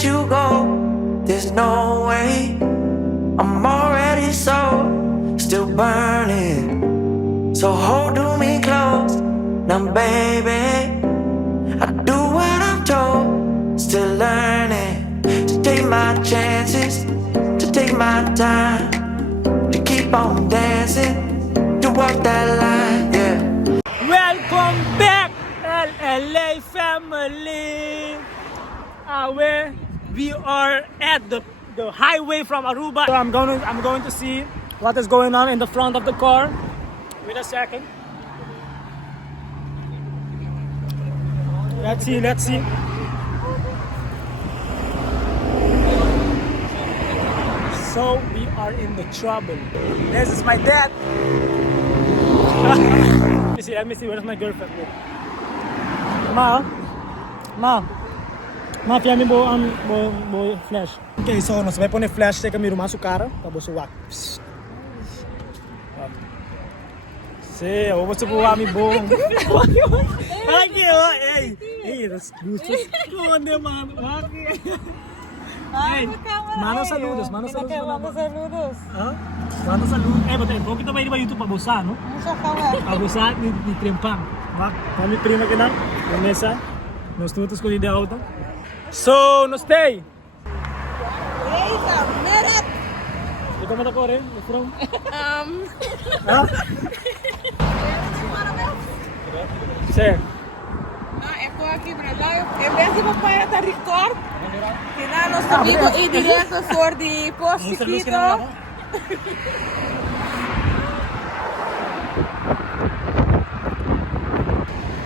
let you go. There's no way. I'm already still burning. So hold to me close. Now, baby, I do what I'm told. Still learning to take my chances, to take my time, to keep on dancing, to walk that line, yeah. Welcome back, LLA family. We are at the highway from Aruba. So I'm going to see what is going on in the front of the car. Wait a second. Let's see. So we are in the trouble. This is my dad. Let me see. Where's my girlfriend? Ma, fiammi bo flash. Okay, so nós vai pôr flash até que me rumaço cara, para você wak. Sei, eu vou se voar me bom. Aqui, ó, ei, das gustos. Onde, mano? Aqui. Hey, mano saludos. Manda saludos. Hah? Manda saludos. Betul, kau kita main di YouTube Pak Bosa, no? Pak Bosa di Trempang. Wak, kami prima que não, Vanessa. Nós todos escolhi de auto. So, no stay. Eita, Meret! Ikaw mata ko rin, from? Ha? Sir. Não, é por aqui, Brandão. Em vez de papai estar record, que na nosso amigo e direto for de posto Quito.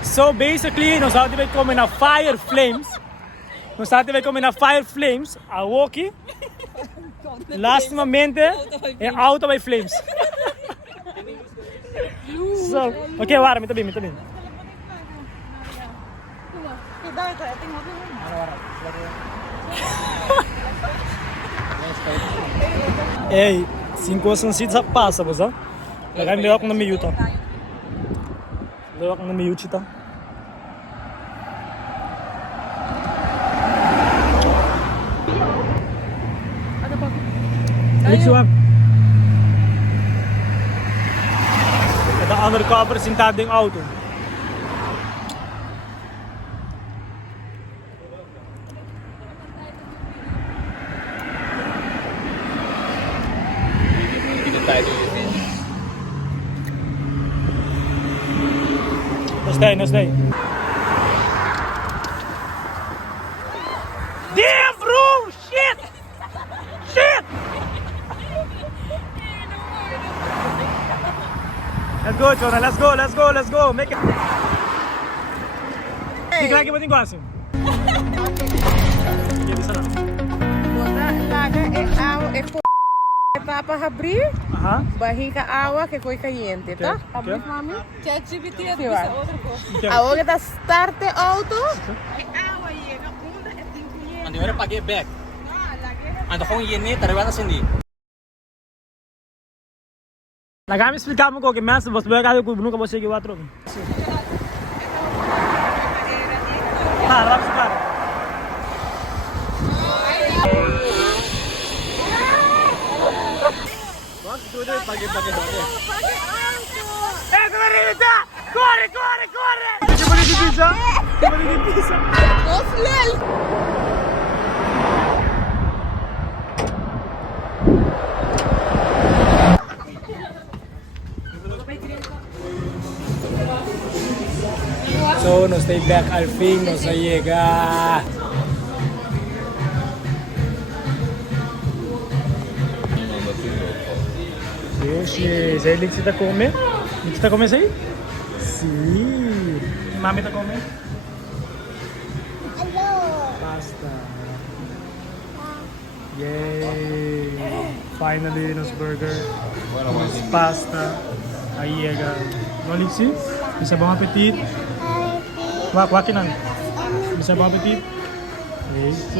So basically, nós vai comer na Fire Flames. Nós vai comer na Fire Flames, a walkie. Lastimamente, é auto by Flames. So, okay, wara, minta bem. Ei, 5 sansit sa passa, bosa. Lagay mo ako na miyuta. Lagay ako na miyuta. Which one? Ada undercover sintado yung auto. No stay. Damn, bro! Shit! Let's go, Jonah. Let's go. Make it. Tingnan lagi mo din guasin. Sige, bisa lang. Laga é água, é para abrir, barriga água que coi caliente, tá? Abrir mami. ChatGPT é outra coisa. Agora tá start auto. Água chega, bunda é 5 yen. Ando era pakai bag. Ando kung yen ni tarawa na sindi. Nagami explicar mo ko que mas você vai cada coisa nunca você que o outro. Harap sekar. Wag tudo pakai doge. Corre! Che vuoi di pizza? Goflel. So, nos stay back al fin, nos llega. Oxe, você que você tá comendo? O que você tá comendo isso aí? Sim. Mami tá comendo? Pasta. Yay! Finally, nos burger. Nos pasta. Aí, no lixi? Bisa bom apetite. Wakin lang. Bisa bom apetite. Isso.